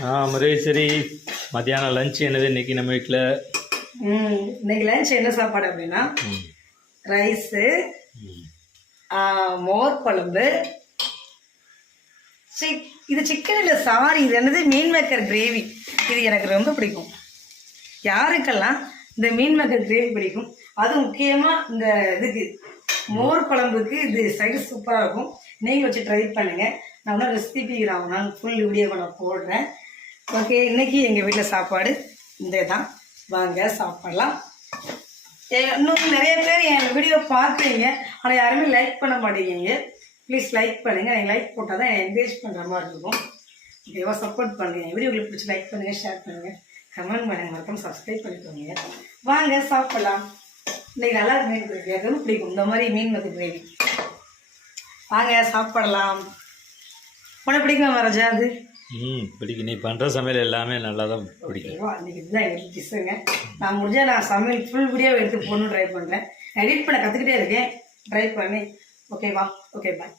முரேஸ்வரி, மத்தியானம் லஞ்ச் என்னது இன்னைக்கு நம்ம வீட்டில்? இன்னைக்கு லஞ்ச் என்ன சாப்பாடு அப்படின்னா, ரைஸு, மோர் குழம்பு, இது சிக்கன் இல்லை, சாரி, இது என்னது மீன் மேக்கர் கிரேவி. இது எனக்கு ரொம்ப பிடிக்கும். யாருக்கெல்லாம் இந்த மீன் மேக்கர் கிரேவி பிடிக்கும், அது முக்கியமாக இந்த இதுக்கு மோர் குழம்புக்கு இது சைடு சூப்பராக இருக்கும். நெய் வச்சு ட்ரை பண்ணுங்கள். நான் ஒன்றும் ரெசிபி நான் ஃபுல் வீடியோ நான் போடுறேன். ஓகே, இன்னைக்கு எங்கள் வீட்டில் சாப்பாடு இந்த தான். வாங்க சாப்பிடலாம். இன்னும் நிறைய பேர் என் வீடியோ பார்க்குறீங்க, ஆனால் யாருமே லைக் பண்ண மாட்டேங்கிறீங்க. ப்ளீஸ் லைக் பண்ணுங்கள். நீங்கள் லைக் போட்டால் தான் என்கரேஜ் பண்ணுற மாதிரி இருக்கும். ஓகேவா? சப்போர்ட் பண்ணுங்கள். என் வீடியோ உங்களுக்கு பிடிச்சி லைக் பண்ணுங்கள், ஷேர் பண்ணுங்கள், கமெண்ட் பண்ணுங்கள், மறக்காம சப்ஸ்கிரைப் பண்ணிக்கோங்க. வாங்க சாப்பிடலாம். இன்றைக்கி நல்லா மீன் கிரேவி எனக்கு பிடிக்கும், இந்த மாதிரி மீன் வந்து கிரேவி. வாங்க சாப்பிடலாம். உனக்கு பிடிக்குமா ராஜா? அது பிடிக்கும். நீ பண்ணுற சமையல் எல்லாமே நல்லா தான் பிடிக்கும். இன்னைக்கு இதுதான் எங்களுக்கு டிஷ்ஷுங்க. நான் முடிஞ்சால் நான் சமையல் ஃபுல் வீடியோ எடுத்து போகணுன்னு ட்ரை பண்ணுறேன். எடிட் பண்ண கற்றுக்கிட்டே இருக்கேன், ட்ரை பண்ணி. ஓகேவா? ஓகே, பாய்.